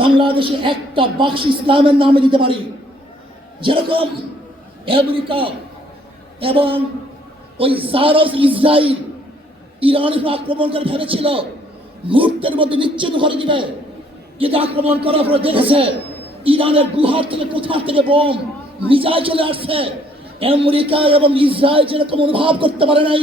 বাংলাদেশে একটা বাক্স ইসলামের নামে দিতে পারি। যেরকম আমেরিকা এবং ওই সারস ইসরায়েল ইরানের আক্রমণ করে ভেবেছিল, মুহূর্তের মধ্যে নিশ্চিত করে দিবে। কিন্তু আক্রমণ করার পরে দেখেছে, ইরানের গুহার থেকে কোথার থেকে বোম মিজাইল চলে আসছে। আমেরিকা এবং ইসরায়েল যেরকম অনুভব করতে পারে নাই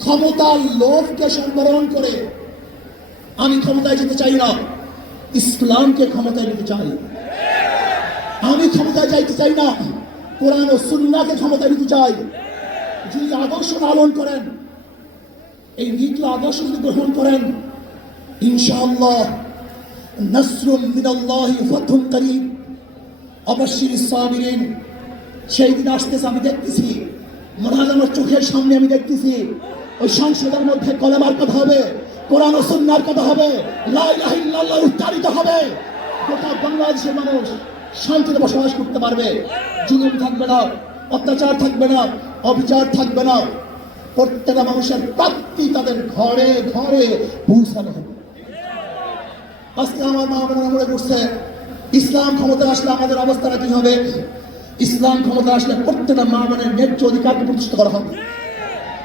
ক্ষমতার লোভকে সম্বরণ করে আমি ক্ষমতায় যেতে চাই না। ইসলামকে ক্ষমতায় নিতে চাই। আমি ক্ষমতায় যাইতে চাই না। কোরআন ও সুন্নাকে ক্ষমতায় নিতে চাই। যদি আদর্শ পালন করেন, এই নীতি আদর্শ যদি গ্রহণ করেন, ইনশাআল্লাহ নসরুম মিনাল্লাহি ফাতহুন করিম। অবশ্যই সাবিরিন, সেই দিন আসতেছে, আমি দেখতেছি। মনে আমার চোখের সামনে আমি দেখতেছি। ওই সংসদের মধ্যে কলেমার কথা হবে, কোরআন ও সুন্নার কথা হবে উচ্চারিত হবে। গোটা বাংলাদেশের মানুষ শান্তিতে বসবাস করতে পারবে। জুলুম থাকবে না, অত্যাচার থাকবে না, অবিচার থাকবে না। প্রত্যেকটা মানুষের প্রাপ্তি তাদের ঘরে ঘরে পৌঁছানো হবে। আজকে আমার মা বোনেরা মনে করছে, ইসলাম ক্ষমতা আসলে আমাদের অবস্থাটা কি হবে? ইসলাম ক্ষমতা আসলে প্রত্যেকটা মা বোনের ন্যায্য অধিকারকে প্রতিষ্ঠা করা হবে।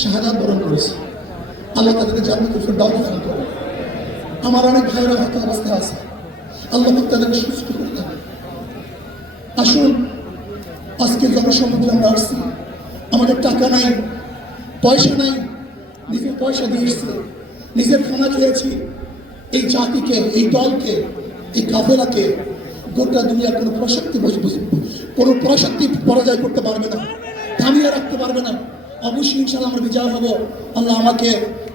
শাহাদাত বরণ করেছে। আল্লাহ তাদেরকে জান্নাতুল ফেরদাউস দান করে আমার অনেক ভাইরা হয়তো অবস্থা আছে। আল্লাহ তাদেরকে সুস্থ করে দেন আসুন, আজকে জনসম্মুখে আমরা আসছি। আমাদের টাকা নাই, পয়সা নাই, নিজের পয়সা দিয়ে এসছি। নিজের খানা খেয়েছি। এই জাতিকে, এই দলকে, এই কাফেলাকে গোটা দুনিয়ার কোনো প্রশক্তি কোনো প্রশক্তি পরাজয় করতে পারবে না, থামিয়ে রাখতে পারবে না। অবশ্যই ইনশাল্লাহ আমরা বিজয় হব। আল্লাহ আমাকে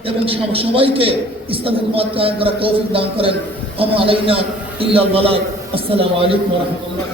এবং সবাইকে ইসলাম মত কায়েম করার কৌফিক দান করেন। আমা আলাইনা ইল্লা বালাক আসসালামু আলাইকুম রাহমাতুল্লাহ।